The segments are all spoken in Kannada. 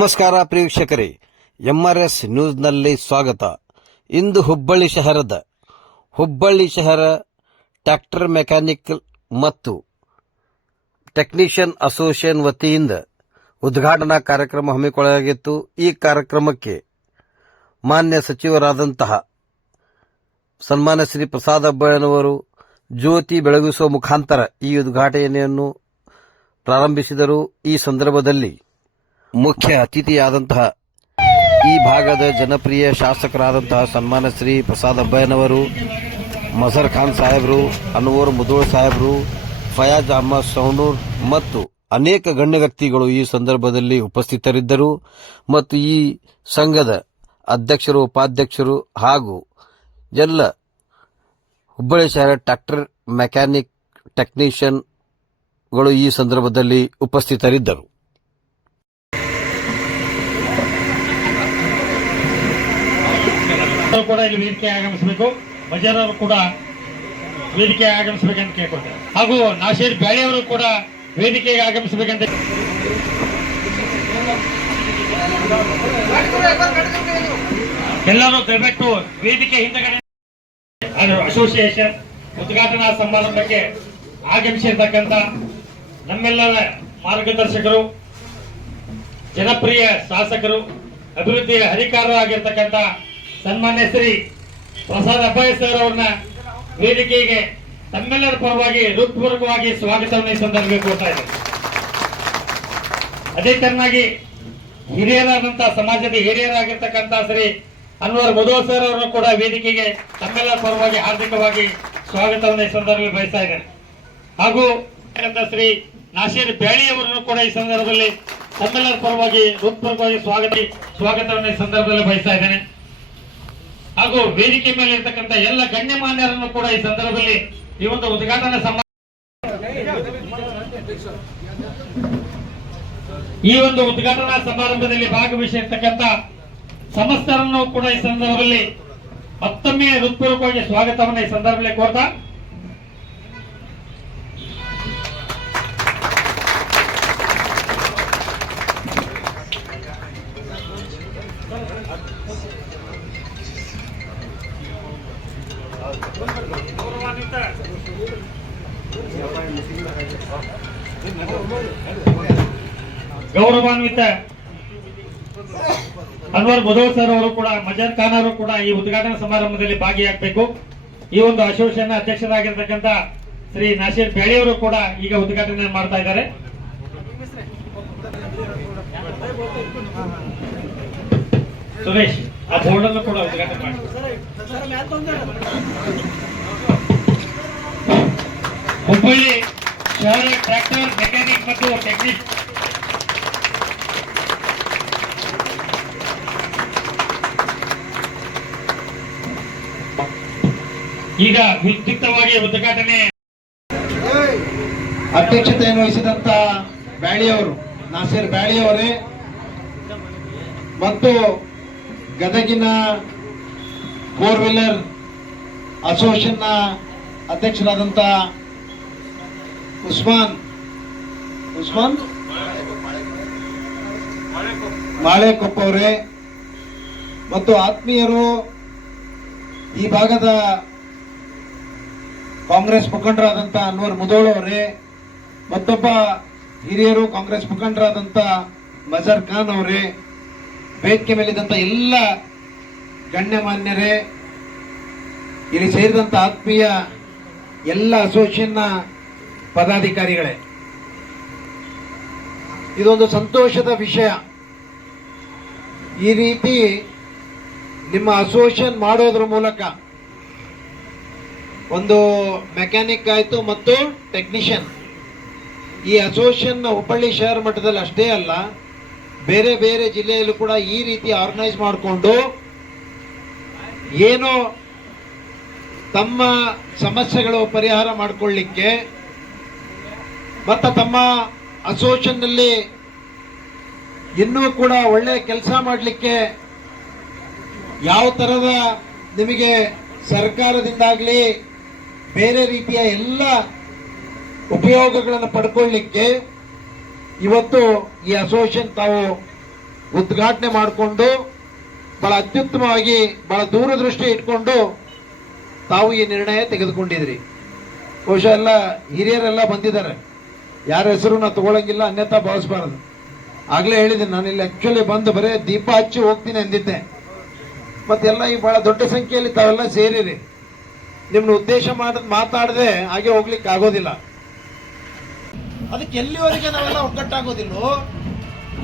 ನಮಸ್ಕಾರ ಪ್ರೇಕ್ಷಕರೇ ಎಂಆರ್ಎಸ್ ನ್ಯೂಸ್ನಲ್ಲಿ ಸ್ವಾಗತ. ಇಂದು ಹುಬ್ಬಳ್ಳಿ ಶಹರದ, ಹುಬ್ಬಳ್ಳಿ ಶಹರ ಟ್ರ್ಯಾಕ್ಟರ್ ಮೆಕ್ಯಾನಿಕ್ ಮತ್ತು ಟೆಕ್ನಿಷಿಯನ್ ಅಸೋಸಿಯೇಷನ್ ವತಿಯಿಂದ ಉದ್ಘಾಟನಾ ಕಾರ್ಯಕ್ರಮ ಹಮ್ಮಿಕೊಳ್ಳಲಾಗಿತ್ತು. ಈ ಕಾರ್ಯಕ್ರಮಕ್ಕೆ ಮಾನ್ಯ ಸಚಿವರಾದಂತಹ ಸನ್ಮಾನ್ಯ ಶ್ರೀ ಪ್ರಸಾದ್ ಅಬ್ಬಯ್ಯನವರು ಜ್ಯೋತಿ ಬೆಳಗಿಸುವ ಮುಖಾಂತರ ಈ ಉದ್ಘಾಟನೆಯನ್ನು ಪ್ರಾರಂಭಿಸಿದರು. ಈ ಸಂದರ್ಭದಲ್ಲಿ ಮುಖ್ಯ ಅತಿಥಿಯಾದಂತಹ ಈ ಭಾಗದ ಜನಪ್ರಿಯ ಶಾಸಕರಾದಂತಹ ಸನ್ಮಾನ ಶ್ರೀ ಪ್ರಸಾದ್ ಅಬ್ಬಯ್ಯನವರು, ಮಜರ್ ಖಾನ್ ಸಾಹೇಬರು, ಅನ್ವರ್ ಮುದೋಳ್ ಸಾಹೇಬರು, ಫಯಾಜ್ ಅಹಮದ್ ಸೌನೂರ್ ಮತ್ತು ಅನೇಕ ಗಣ್ಯ ವ್ಯಕ್ತಿಗಳು ಈ ಸಂದರ್ಭದಲ್ಲಿ ಉಪಸ್ಥಿತರಿದ್ದರು. ಮತ್ತು ಈ ಸಂಘದ ಅಧ್ಯಕ್ಷರು, ಉಪಾಧ್ಯಕ್ಷರು ಹಾಗೂ ಎಲ್ಲ ಹುಬ್ಬಳ್ಳಿ ಶಹರ ಟ್ರ್ಯಾಕ್ಟರ್ ಮೆಕ್ಯಾನಿಕ್ ಟೆಕ್ನಿಷಿಯನ್ಗಳು ಈ ಸಂದರ್ಭದಲ್ಲಿ ಉಪಸ್ಥಿತರಿದ್ದರು. ಅವರು ಕೂಡ ಇಲ್ಲಿ ವೇದಿಕೆ ಆಗಮಿಸಬೇಕು. ಬಜಾರ್ ಅವರು ಕೂಡ ವೇದಿಕೆ ಆಗಮಿಸಬೇಕಂತ ಕೇಳ್ಕೊಳ್ತೇವೆ ಹಾಗೂ ನಾಶೀರ್ ಬ್ಯಾಳೆಯವರು ಕೂಡ ವೇದಿಕೆಗೆ ಆಗಮಿಸಬೇಕಂತ ಎಲ್ಲರೂ ದಯವಿಟ್ಟು ವೇದಿಕೆ ಹಿಂದಗಡೆ ಅಸೋಸಿಯೇಷನ್ ಉದ್ಘಾಟನಾ ಸಮಾರಂಭಕ್ಕೆ ಆಗಮಿಸಿರ್ತಕ್ಕಂಥ ನಮ್ಮೆಲ್ಲರ ಮಾರ್ಗದರ್ಶಕರು, ಜನಪ್ರಿಯ ಶಾಸಕರು, ಅಭಿವೃದ್ಧಿಯ ಹರಿಕಾರರಾಗಿರ್ತಕ್ಕಂಥ ಸನ್ಮಾನ್ಯ ಶ್ರೀ ಪ್ರಸಾದ್ ಅಭಯ್ ಸರ್ ಅವ್ರನ್ನ ವೇದಿಕೆಗೆ ತಮ್ಮೆಲ್ಲರ ಪರವಾಗಿ ಹೃತ್ಪೂರ್ವಕವಾಗಿ ಸ್ವಾಗತವನ್ನು ಈ ಸಂದರ್ಭಕ್ಕೆ ಕೊಡ್ತಾ ಇದ್ದಾರೆ ಅದೇ ತರನಾಗಿ ಹಿರಿಯರಾದಂತಹ ಸಮಾಜದ ಹಿರಿಯರಾಗಿರ್ತಕ್ಕಂಥ ಶ್ರೀ ಅನ್ವರ್ ಮಧು ಸರ್ ಅವರು ಕೂಡ ವೇದಿಕೆಗೆ ತಮ್ಮೆಲ್ಲರ ಪರವಾಗಿ ಹಾರ್ದಿಕವಾಗಿ ಸ್ವಾಗತವನ್ನು ಈ ಸಂದರ್ಭದಲ್ಲಿ ಬಯಸ್ತಾ ಇದ್ದಾರೆ ಹಾಗೂ ಶ್ರೀ ನಾಶೀರ್ ಬ್ಯಾಳಿ ಅವರನ್ನು ಕೂಡ ಈ ಸಂದರ್ಭದಲ್ಲಿ ತಮ್ಮೆಲ್ಲರ ಪರವಾಗಿ ಹೃತ್ಪೂರ್ವಕವಾಗಿ ಸ್ವಾಗತ ಸ್ವಾಗತವನ್ನು ಈ ಸಂದರ್ಭದಲ್ಲಿ ಬಯಸ್ತಾ ಇದ್ದೇನೆ. ಹಾಗೂ ವೇದಿಕೆ ಮೇಲೆ ಇರತಕ್ಕಂತ ಎಲ್ಲ ಗಣ್ಯಮಾನ್ಯರನ್ನು ಕೂಡ ಈ ಸಂದರ್ಭದಲ್ಲಿ ಈ ಒಂದು ಉದ್ಘಾಟನಾ ಸಮಾರಂಭ ಈ ಒಂದು ಉದ್ಘಾಟನಾ ಸಮಾರಂಭದಲ್ಲಿ ಭಾಗವಹಿಸಿರ್ತಕ್ಕಂಥ ಸಮಸ್ತರನ್ನು ಕೂಡ ಈ ಸಂದರ್ಭದಲ್ಲಿ ಮತ್ತೊಮ್ಮೆ ಹೃತ್ಪೂರ್ವಕವಾಗಿ ಸ್ವಾಗತವನ್ನು ಈ ಸಂದರ್ಭದಲ್ಲಿ ಕೋರ್ತಾ ಗೌರವಾನ್ವಿತ ಅನ್ವರ್ ಬುಧವ್ ಸರ್ ಅವರು ಕೂಡ ಮಜರ್ ಖಾನ್ ಅವರು ಕೂಡ ಈ ಉದ್ಘಾಟನಾ ಸಮಾರಂಭದಲ್ಲಿ ಭಾಗಿಯಾಗಬೇಕು. ಈ ಒಂದು ಅಸೋಸಿಯೇಷನ್ ಅಧ್ಯಕ್ಷರಾಗಿರ್ತಕ್ಕಂಥ ಶ್ರೀ ನಾಶೀರ್ ಬ್ಯಾಳಿ ಅವರು ಕೂಡ ಈಗ ಉದ್ಘಾಟನೆ ಮಾಡ್ತಾ ಇದ್ದಾರೆ. ಸುರೇಶ್, ಆ ಬೋರ್ಡ್ ಅನ್ನು ಕೂಡ ಉದ್ಘಾಟನೆ ಮಾಡಿ. ಹುಬ್ಬಳ್ಳಿ ಶಹರ ಟ್ರ್ಯಾಕ್ಟರ್ ಮೆಕ್ಯಾನಿಕ್ ಮತ್ತು ಟೆಕ್ನಿಕ್ ಈಗ ವಿಸ್ತೃತವಾಗಿ ಉದ್ಘಾಟನೆ. ಅಧ್ಯಕ್ಷತೆಯನ್ನು ವಹಿಸಿದಂತ ಬ್ಯಾಳಿಯವರು, ನಾಸೀರ್ ಬ್ಯಾಳಿಯವರೇ, ಮತ್ತು ಗದಗಿನ ಫೋರ್ ವೀಲರ್ ಅಸೋಸಿಯೇಷನ್ನ ಅಧ್ಯಕ್ಷರಾದಂತ ಉಸ್ಮಾನ್. ಉಸ್ಮಾನ್? ಮಾಳೆಕೊಪ್ಪ ಅವರೇ. ಮತ್ತು ಆತ್ಮೀಯರು ಈ ಭಾಗದ ಕಾಂಗ್ರೆಸ್ ಮುಖಂಡರಾದಂಥ ಅನ್ವರ್ ಮುದೋಳು ಅವರೇ, ಮತ್ತೊಬ್ಬ ಹಿರಿಯರು ಕಾಂಗ್ರೆಸ್ ಮುಖಂಡರಾದಂಥ ಮಜರ್ ಖಾನ್ ಅವರೇ ವೇದಿಕೆ ಮೇಲಿದ್ದಂಥ ಎಲ್ಲ ಗಣ್ಯಮಾನ್ಯರೇ, ಇಲ್ಲಿ ಸೇರಿದಂಥ ಆತ್ಮೀಯ ಎಲ್ಲ ಅಸೋಸಿಯೇಷನ್ನ ಪದಾಧಿಕಾರಿಗಳೇ, ಇದೊಂದು ಸಂತೋಷದ ವಿಷಯ. ಈ ರೀತಿ ನಿಮ್ಮ ಅಸೋಸಿಯೇಷನ್ ಮಾಡೋದ್ರ ಮೂಲಕ ಒಂದು ಮೆಕ್ಯಾನಿಕ್ ಆಯಿತು ಮತ್ತು ಟೆಕ್ನಿಷಿಯನ್. ಈ ಅಸೋಸಿಯೇಷನ್ ಹುಬ್ಬಳ್ಳಿ ಶಹರ ಮಟ್ಟದಲ್ಲಿ ಅಷ್ಟೇ ಅಲ್ಲ, ಬೇರೆ ಬೇರೆ ಜಿಲ್ಲೆಯಲ್ಲೂ ಕೂಡ ಈ ರೀತಿ ಆರ್ಗನೈಸ್ ಮಾಡಿಕೊಂಡು ಏನೋ ತಮ್ಮ ಸಮಸ್ಯೆಗಳು ಪರಿಹಾರ ಮಾಡಿಕೊಳ್ಳಿಕ್ಕೆ ಮತ್ತು ತಮ್ಮ ಅಸೋಸಿಯೇಷನ್ನಲ್ಲಿ ಇನ್ನೂ ಕೂಡ ಒಳ್ಳೆಯ ಕೆಲಸ ಮಾಡಲಿಕ್ಕೆ ಯಾವ ಥರದ ನಿಮಗೆ ಸರ್ಕಾರದಿಂದಾಗಲಿ ಬೇರೆ ರೀತಿಯ ಎಲ್ಲ ಉಪಯೋಗಗಳನ್ನು ಪಡ್ಕೊಳ್ಳಿಕ್ಕೆ ಇವತ್ತು ಈ ಅಸೋಸಿಯೇಷನ್ ತಾವು ಉದ್ಘಾಟನೆ ಮಾಡಿಕೊಂಡು ಬಹಳ ಅತ್ಯುತ್ತಮವಾಗಿ ಬಹಳ ದೂರದೃಷ್ಟಿ ಇಟ್ಕೊಂಡು ತಾವು ಈ ನಿರ್ಣಯ ತೆಗೆದುಕೊಂಡಿದ್ರಿ. ಬಹುಶಃ ಎಲ್ಲ ಹಿರಿಯರೆಲ್ಲ ಬಂದಿದ್ದಾರೆ. ಯಾರ ಹೆಸರು ನಾ ತಗೊಳಂಗಿಲ್ಲ ಅನ್ಯತಾ ಭಾವಿಸಬಾರದು ಆಗಲೇ ಹೇಳಿದೆ ನಾನು ಇಲ್ಲಿ ಆಕ್ಚುಲಿ ಬಂದು ಬರೀ ದೀಪ ಹಚ್ಚಿ ಹೋಗ್ತೀನಿ ಅಂದಿದ್ದೆ. ಮತ್ತೆಲ್ಲ ಈ ಬಹಳ ದೊಡ್ಡ ಸಂಖ್ಯೆಯಲ್ಲಿ ತಾವೆಲ್ಲ ಸೇರಿರಿ. ನಿಮ್ನ ಉದ್ದೇಶ ಮಾಡ ಮಾತಾಡದೆ ಹಾಗೆ ಹೋಗ್ಲಿಕ್ಕೆ ಆಗೋದಿಲ್ಲ. ಅದಕ್ಕೆ ಎಲ್ಲಿವರೆಗೆ ನಾವೆಲ್ಲ ಒಗ್ಗಟ್ಟಾಗೋದಿಲ್ಲೋ,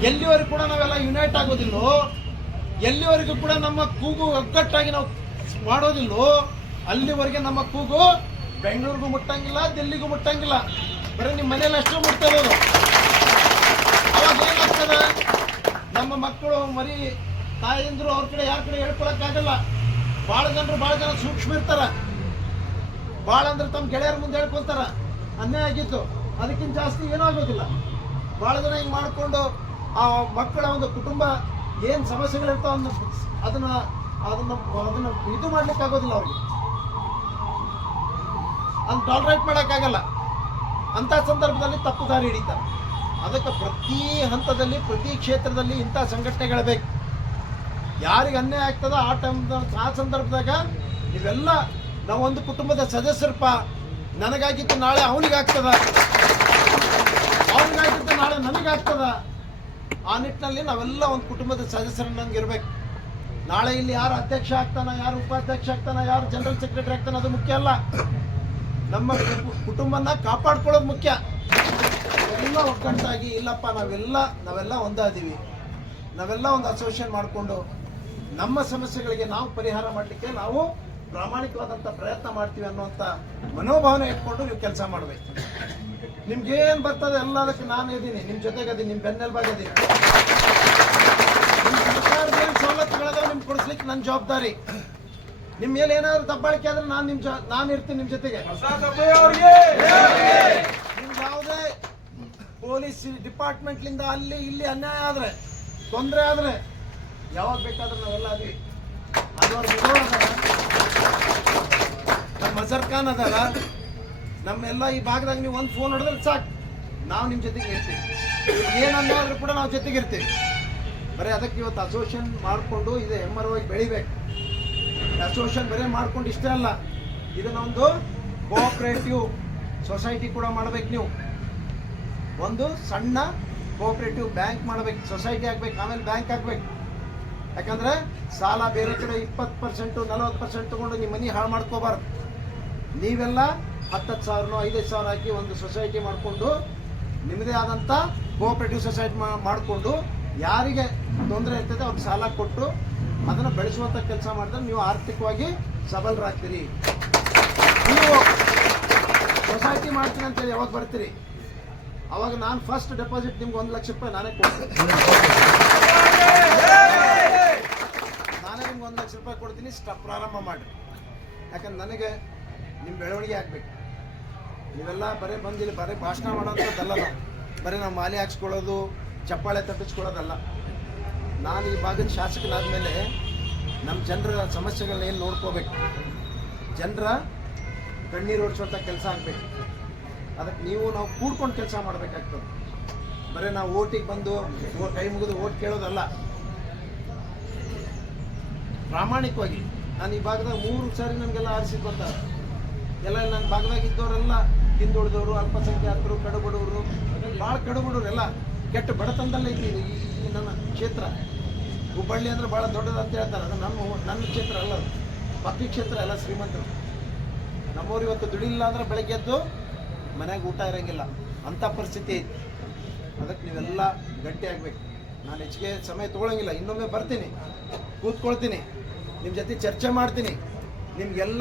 ಎಲ್ಲಿವರೆಗೂ ಕೂಡ ನಾವೆಲ್ಲ ಯುನೈಟ್ ಆಗೋದಿಲ್ಲೋ, ಎಲ್ಲಿವರೆಗೂ ಕೂಡ ನಮ್ಮ ಕೂಗು ಒಗ್ಗಟ್ಟಾಗಿ ನಾವು ಮಾಡೋದಿಲ್ಲೋ, ಅಲ್ಲಿವರೆಗೆ ನಮ್ಮ ಕೂಗು ಬೆಂಗಳೂರಿಗೂ ಮುಟ್ಟಂಗಿಲ್ಲ, ದಿಲ್ಲಿಗೂ ಮುಟ್ಟಂಗಿಲ್ಲ. ಬರೀ ನಿಮ್ಮ ಮನೇಲಿ ಅಷ್ಟು ಮುಟ್ತಿರೋದು ಅವಾಗ ಏನಾಗ್ತದೆ? ನಮ್ಮ ಮಕ್ಕಳು ಮರಿ ತಾಯಂದ್ರು ಅವ್ರ ಕಡೆ, ಯಾರ ಕಡೆ ಹೇಳ್ಕೊಳಕ್ಕಾಗಲ್ಲ. ಭಾಳ ಜನರು ಭಾಳ ಜನ ಸೂಕ್ಷ್ಮ ಇರ್ತಾರ. ಭಾಳ ಅಂದ್ರೆ ತಮ್ಮ ಗೆಳೆಯರ ಮುಂದೆ ಹೇಳ್ಕೊಂತಾರ. ಅನ್ಯಾಯ ಆಗಿತ್ತು. ಅದಕ್ಕಿಂತ ಜಾಸ್ತಿ ಏನೂ ಆಗೋದಿಲ್ಲ. ಭಾಳ ಜನ ಹಿಂಗೆ ಮಾಡಿಕೊಂಡು ಆ ಮಕ್ಕಳ ಒಂದು ಕುಟುಂಬ ಏನು ಸಮಸ್ಯೆಗಳಿರ್ತಾವ ಅದನ್ನ ಅದನ್ನ ಅದನ್ನ ಇದು ಮಾಡ್ಲಿಕ್ಕೆ ಆಗೋದಿಲ್ಲ ಅವ್ರಿಗೆ. ಅದನ್ನ ಟಾಲರೇಟ್ ಮಾಡೋಕ್ಕಾಗಲ್ಲ ಅಂಥ ಸಂದರ್ಭದಲ್ಲಿ ತಪ್ಪು ದಾರಿ ಹಿಡಿತಾರೆ. ಅದಕ್ಕೆ ಪ್ರತಿ ಹಂತದಲ್ಲಿ, ಪ್ರತಿ ಕ್ಷೇತ್ರದಲ್ಲಿ ಇಂಥ ಸಂಘಟನೆಗಳು ಬೇಕು. ಯಾರಿಗೆ ಅನ್ಯಾಯ ಆಗ್ತದ ಆ ಟೈಮ್ ಆ ಸಂದರ್ಭದಾಗ ಇವೆಲ್ಲ ನಾವು ಒಂದು ಕುಟುಂಬದ ಸದಸ್ಯರಪ್ಪ. ನನಗಾಗಿದ್ದು ನಾಳೆ ಅವನಿಗಾಗ್ತದ. ಅವನಿಗಾಗಿದ್ದು ನಾಳೆ ನನಗಾಗ್ತದ. ಆ ನಿಟ್ಟಿನಲ್ಲಿ ನಾವೆಲ್ಲ ಒಂದು ಕುಟುಂಬದ ಸದಸ್ಯರನ್ನಂಗೆ ಇರಬೇಕು. ನಾಳೆ ಇಲ್ಲಿ ಯಾರು ಅಧ್ಯಕ್ಷ ಆಗ್ತಾನ, ಯಾರು ಉಪಾಧ್ಯಕ್ಷ ಆಗ್ತಾನ, ಯಾರು ಜನರಲ್ ಸೆಕ್ರೆಟರಿ ಆಗ್ತಾನ ಅದು ಮುಖ್ಯ ಅಲ್ಲ. ನಮ್ಮ ಕುಟುಂಬನ ಕಾಪಾಡ್ಕೊಳ್ಳೋದು ಮುಖ್ಯ. ಎಲ್ಲ ಒಗ್ಗಟ್ಟಾಗಿ ಇಲ್ಲಪ್ಪ, ನಾವೆಲ್ಲ ನಾವೆಲ್ಲ ಒಂದಾದೀವಿ. ನಾವೆಲ್ಲ ಒಂದು ಅಸೋಸಿಯೇಷನ್ ಮಾಡಿಕೊಂಡು ನಮ್ಮ ಸಮಸ್ಯೆಗಳಿಗೆ ನಾವು ಪರಿಹಾರ ಮಾಡಲಿಕ್ಕೆ ನಾವು ಪ್ರಾಮಾಣಿಕವಾದಂಥ ಪ್ರಯತ್ನ ಮಾಡ್ತೀವಿ ಅನ್ನುವಂಥ ಮನೋಭಾವನೆ ಇಟ್ಕೊಂಡು ನೀವು ಕೆಲಸ ಮಾಡಬೇಕು. ನಿಮ್ಗೇನು ಬರ್ತದೆ ಎಲ್ಲದಕ್ಕೆ ನಾನು ಇದ್ದೀನಿ ನಿಮ್ಮ ಜೊತೆಗೆ ಅದೀನಿ ನಿಮ್ಮ ಬೆನ್ನೆಲ್ ನಿಮ್ಮ ಸರ್ಕಾರದ ಏನು ಸವಲತ್ತುಗಳದಾವ ನಿಮ್ಗೆ ಕೊಡಿಸ್ಲಿಕ್ಕೆ ನನ್ನ ಜವಾಬ್ದಾರಿ. ನಿಮ್ಮ ಮೇಲೆ ಏನಾದ್ರು ದಬ್ಬಾಳಿಕೆ ಆದ್ರೆ ನಾನು ನಿಮ್ಮ ನಾನು ಇರ್ತೀನಿ ನಿಮ್ಮ ಜೊತೆಗೆ. ನಿಮ್ಗೆ ಯಾವುದೇ ಪೊಲೀಸ್ ಡಿಪಾರ್ಟ್ಮೆಂಟ್ಲಿಂದ ಅಲ್ಲಿ ಇಲ್ಲಿ ಅನ್ಯಾಯ ಆದ್ರೆ ತೊಂದರೆ ಆದ್ರೆ ಯಾವಾಗ ಬೇಕಾದ್ರೂ ನಾವೆಲ್ಲ ಅದೀವಿ. ಅದು ಅದಲ್ಲ. ಖಾನ್ ಅದಲ್ಲ ನಮ್ಮೆಲ್ಲ ಈ ಭಾಗದಾಗ ನೀವು ಒಂದು ಫೋನ್ ಹೊಡೆದ್ರೆ ಸಾಕು. ನಾವು ನಿಮ್ಮ ಜೊತೆಗೆ ಇರ್ತೀವಿ. ಏನು ಅನ್ಯಾಯ ಕೂಡ ನಾವು ಜೊತೆಗೆ ಇರ್ತೀವಿ. ಬರೀ ಅದಕ್ಕೆ ಇವತ್ತು ಅಸೋಸಿಯೇಷನ್ ಮಾಡಿಕೊಂಡು ಇದು ಹೆಮ್ಮರವಾಗಿ ಬೆಳಿಬೇಕು. ಅಸೋಸಿಯೇಷನ್ ಬರೀ ಮಾಡ್ಕೊಂಡು ಇಷ್ಟೇ ಅಲ್ಲ ಇದನ್ನೊಂದು ಕೋಆಪ್ರೇಟಿವ್ ಸೊಸೈಟಿ ಕೂಡ ಮಾಡ್ಬೇಕು ನೀವು. ಒಂದು ಸಣ್ಣ ಕೋಆಪ್ರೇಟಿವ್ ಬ್ಯಾಂಕ್ ಮಾಡ್ಬೇಕು ಸೊಸೈಟಿ ಆಗ್ಬೇಕು, ಆಮೇಲೆ ಬ್ಯಾಂಕ್ ಆಗ್ಬೇಕು. ಯಾಕಂದ್ರೆ ಸಾಲ ಬೇರೆ ಕಡೆ ಇಪ್ಪತ್ತು ಪರ್ಸೆಂಟು ನಲವತ್ತು ಪರ್ಸೆಂಟ್ ತಗೊಂಡು ನಿಮ್ಮ ಮನೆ ಹಾಳು ಮಾಡ್ಕೋಬಾರ್ದು. ನೀವೆಲ್ಲ ಹತ್ತತ್ತು ಸಾವಿರನೋ, ಐದೈದು ಸಾವಿರ ಹಾಕಿ ಒಂದು ಸೊಸೈಟಿ ಮಾಡಿಕೊಂಡು ನಿಮ್ಮದೇ ಆದಂಥ ಕೋಆಪರೇಟಿವ್ ಸೊಸೈಟಿ ಮಾಡಿಕೊಂಡು, ಯಾರಿಗೆ ತೊಂದರೆ ಇರ್ತದೆ ಅವ್ರಿಗೆ ಸಾಲ ಕೊಟ್ಟು ಅದನ್ನು ಬೆಳೆಸುವಂಥ ಕೆಲಸ ಮಾಡಿದ್ರೆ ನೀವು ಆರ್ಥಿಕವಾಗಿ ಸಬಲರಾಗ್ತೀರಿ. ನೀವು ಸೊಸೈಟಿ ಮಾಡ್ತೀನಿ ಅಂತೇಳಿ ಯಾವಾಗ ಬರ್ತೀರಿ? ಅವಾಗ ನಾನು ಫಸ್ಟ್ ಡೆಪಾಸಿಟ್ ನಿಮ್ಗೆ ಒಂದು ಲಕ್ಷ ರೂಪಾಯಿ ನಾನೇ ಕೊಡ್ತೀನಿ. ನಾನೇ ನಿಮ್ಗೆ ಒಂದು ಲಕ್ಷ ರೂಪಾಯಿ ಕೊಡ್ತೀನಿ, ಸ್ಟ ಪ್ರಾರಂಭ ಮಾಡಿ ಯಾಕಂದ್ರೆ ನನಗೆ ನಿಮ್ಮ ಬೆಳವಣಿಗೆ ಆಗ್ಬೇಕು. ನೀವೆಲ್ಲ ಬರೀ ಬಂದಿಲ್ಲಿ ಬರೀ ಭಾಷಣ ಮಾಡೋಂಥದ್ದಲ್ಲ ನಾವು. ಬರೀ ನಾವು ಮಾಲೆ ಹಾಕ್ಸ್ಕೊಳ್ಳೋದು, ಚಪ್ಪಾಳೆ ತಪ್ಪಿಸ್ಕೊಳ್ಳೋದಲ್ಲ. ನಾನು ಈ ಭಾಗದ ಶಾಸಕನಾದ್ಮೇಲೆ ನಮ್ಮ ಜನರ ಸಮಸ್ಯೆಗಳನ್ನ ಏನು ನೋಡ್ಕೋಬೇಕು? ಜನರ ಕಣ್ಣೀರು ಓಡಿಸುವಂಥ ಕೆಲಸ ಆಗಬೇಕು. ಅದಕ್ಕೆ ನೀವು ನಾವು ಕೂಡ್ಕೊಂಡು ಕೆಲಸ ಮಾಡಬೇಕಾಗ್ತದೆ. ಬರೀ ನಾವು ಓಟಿಗೆ ಬಂದು ಕೈ ಮುಗಿದು ಓಟ್ ಕೇಳೋದಲ್ಲ. ಪ್ರಾಮಾಣಿಕವಾಗಿ. ನಾನು ಈ ಭಾಗದಾಗ ಮೂರು ಸಾರಿ ನಮಗೆಲ್ಲ ಆರಿಸಿಕೊಂತ ಎಲ್ಲ ನನ್ನ ಭಾಗವಾಗಿದ್ದವರೆಲ್ಲ ಹಿಂದುಳಿದವರು, ಅಲ್ಪಸಂಖ್ಯಾತರು, ಕಡುಬಡವರು ಭಾಳ ಎಲ್ಲ ಕೆಟ್ಟ ಬಡತನದಲ್ಲೇ ಇದ್ದೀನಿ ಈ ನನ್ನ ಕ್ಷೇತ್ರ. ಹುಬ್ಬಳ್ಳಿ ಅಂದ್ರೆ ಭಾಳ ದೊಡ್ಡದು ಅಂತ ಹೇಳ್ತಾರೆ. ಅದು ನಮ್ಮ ನನ್ನ ಕ್ಷೇತ್ರ ಅಲ್ಲ. ಬಾಕಿ ಕ್ಷೇತ್ರ ಎಲ್ಲ ಶ್ರೀಮಂತರು. ನಮ್ಮವ್ರು ಇವತ್ತು ದುಡಿಲಿಲ್ಲ ಅಂದ್ರೆ ಬೆಳಗ್ಗೆ ಎದ್ದು ಮನೆಗೆ ಊಟ ಇರಂಗಿಲ್ಲ. ಅಂಥ ಪರಿಸ್ಥಿತಿ ಐತಿ. ಅದಕ್ಕೆ ನೀವೆಲ್ಲ ಗಟ್ಟಿ ಆಗ್ಬೇಕು. ನಾನು ಹೆಚ್ಚಿಗೆ ಸಮಯ ತೊಗೊಳಂಗಿಲ್ಲ. ಇನ್ನೊಮ್ಮೆ ಬರ್ತೀನಿ. ಕೂತ್ಕೊಳ್ತೀನಿ. ನಿಮ್ಮ ಜೊತೆ ಚರ್ಚೆ ಮಾಡ್ತೀನಿ. ನಿಮ್ಗೆಲ್ಲ